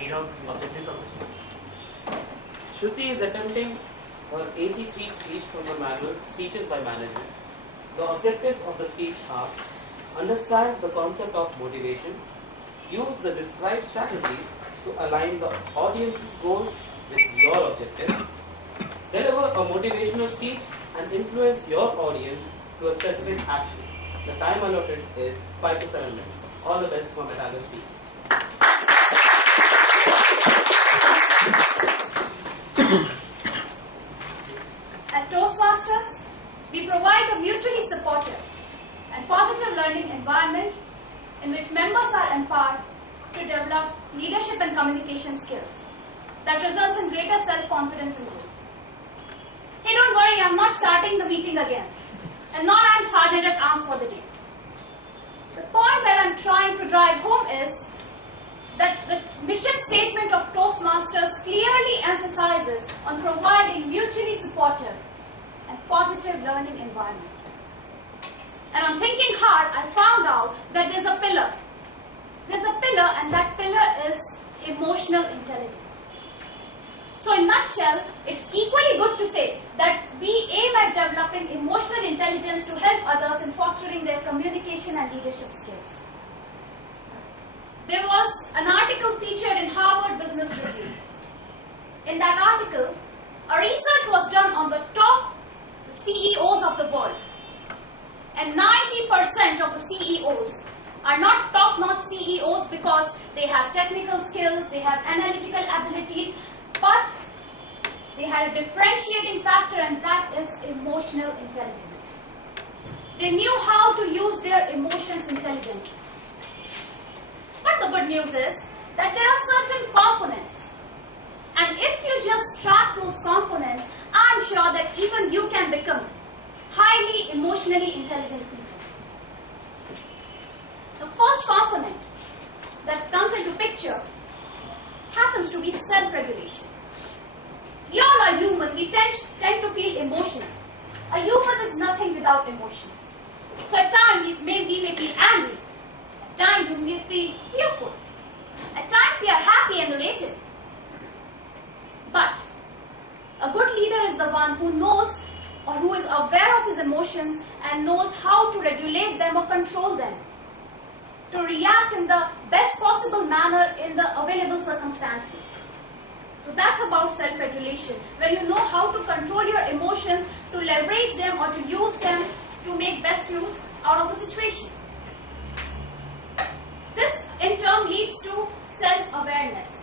read out the objectives of the speech. Shruti is attempting her AC3 speech from the manual Speeches by Management. The objectives of the speech are: understand the concept of motivation, use the described strategies to align the audience's goals with your objectives, deliver a motivational speech and influence your audience to a specific action. The time allotted is 5 to 7 minutes. All the best for Metago speech. At Toastmasters, we provide a mutually supportive and positive learning environment in which members are empowered to develop leadership and communication skills that results in greater self-confidence and growth. Hey, don't worry, I'm not starting the meeting again. And now I'm Sergeant at Arms for the day. The point that I'm trying to drive home is that the mission statement of Toastmasters clearly emphasizes on providing mutually supportive and positive learning environment. And on thinking hard, I found out that there's a pillar. There's a pillar, and that pillar is emotional intelligence. So in a nutshell, it's equally good to say that we aim at developing emotional intelligence to help others in fostering their communication and leadership skills. There was an article featured in Harvard Business Review. In that article, a research was done on the top CEOs of the world. And 90% of the CEOs are not top-notch CEOs because they have technical skills, they have analytical abilities, but they had a differentiating factor, and that is emotional intelligence. They knew how to use their emotions intelligently. But the good news is that there are certain components. And if you just track those components, I'm sure that even you can become highly emotionally intelligent people. The first component that comes into picture happens to be self-regulation. We all are human. We tend to feel emotions. A human is nothing without emotions. So at times we may feel angry. At times we may feel fearful. At times we are happy and elated. But a good leader is the one who knows or who is aware of his emotions and knows how to regulate them or control them, to react in the best possible manner in the available circumstances. So that's about self-regulation, when you know how to control your emotions, to leverage them or to use them to make best use out of a situation. This in turn leads to self-awareness.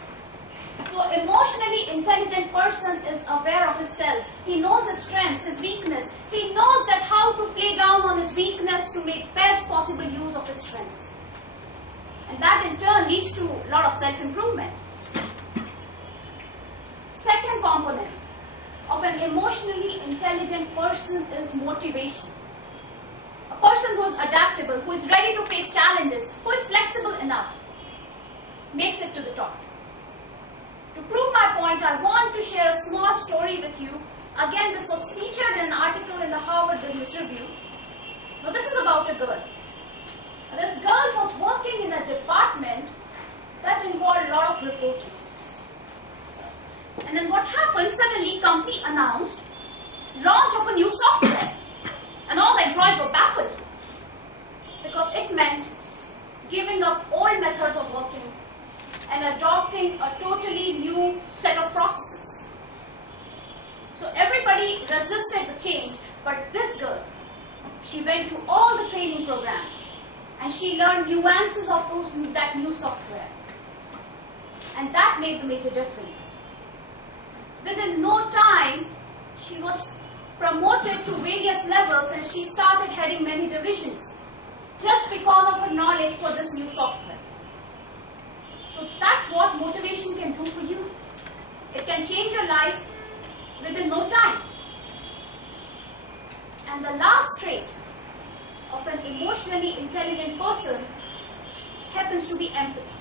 So emotionally intelligent person is aware of his self. He knows his strengths, his weakness. He knows that how to play down on his weakness to make best possible use of his strengths. And that in turn leads to a lot of self-improvement. Second component of an emotionally intelligent person is motivation. A person who is adaptable, who is ready to face challenges, who is flexible enough, makes it to the top. To prove my point, I want to share a small story with you. Again, this was featured in an article in the Harvard Business Review. Now, this is about a girl. Now, this girl was working in a department that involved a lot of reporting. And then what happened, suddenly company announced launch of a new software. And all the employees were baffled because it meant giving up old methods of working and adopting a totally new set of processes. So everybody resisted the change, but this girl, she went through all the training programs and she learned nuances of that new software. And that made the major difference. Within no time, she was promoted to various levels and she started heading many divisions just because of her knowledge for this new software. So that's what motivation can do for you. It can change your life within no time. And the last trait of an emotionally intelligent person happens to be empathy.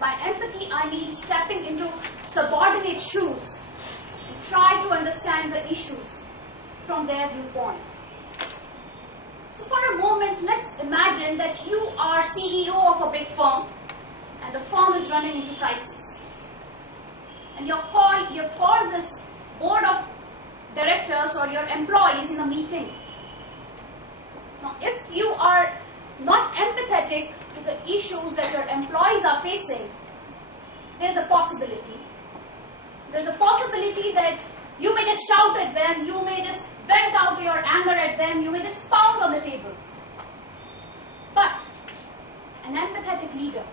By empathy, I mean stepping into subordinate shoes and try to understand the issues from their viewpoint. So for a moment, let's imagine that you are CEO of a big firm and the firm is running into crisis. And you've called this board of directors or your employees in a meeting. Now, if you are not empathetic to the issues that your employees are facing, there's a possibility. There's a possibility that you may just shout at them, you may just vent out your anger at them, you may just pound on the table. But an empathetic leader,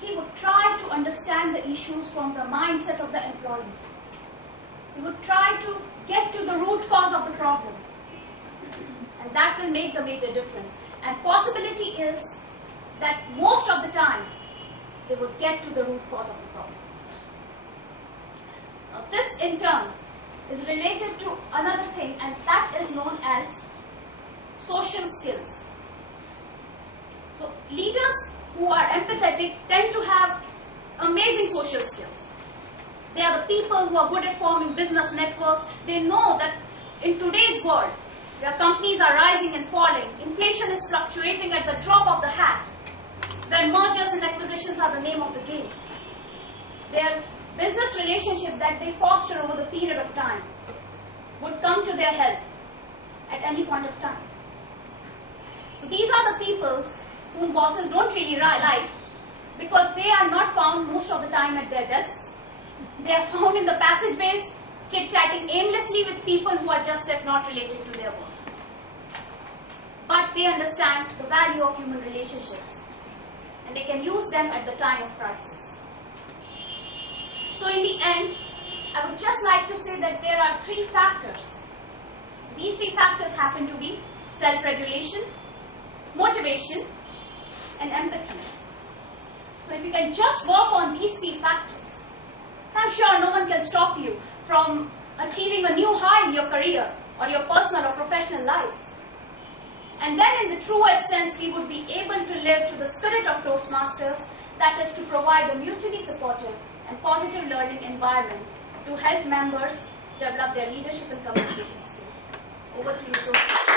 he would try to understand the issues from the mindset of the employees. He would try to get to the root cause of the problem. And that will make the major difference. And possibility is that most of the times, they would get to the root cause of the problem. Now, this in turn is related to another thing, and that is known as social skills. So leaders who are empathetic tend to have amazing social skills. They are the people who are good at forming business networks. They know that in today's world, where companies are rising and falling, inflation is fluctuating at the drop of the hat, when mergers and acquisitions are the name of the game. Their business relationship that they foster over the period of time would come to their help at any point of time. So these are the people whom bosses don't really like, because they are not found most of the time at their desks. They are found in the passageways, chit-chatting aimlessly with people who are just not related to their work. But they understand the value of human relationships, and they can use them at the time of crisis. So in the end, I would just like to say that there are three factors. These three factors happen to be self-regulation, motivation, and empathy. So if you can just work on these three factors, I'm sure no one can stop you from achieving a new high in your career or your personal or professional lives. And then in the truest sense, we would be able to live to the spirit of Toastmasters, that is to provide a mutually supportive and positive learning environment to help members develop their leadership and communication skills. Over to you, Toastmasters.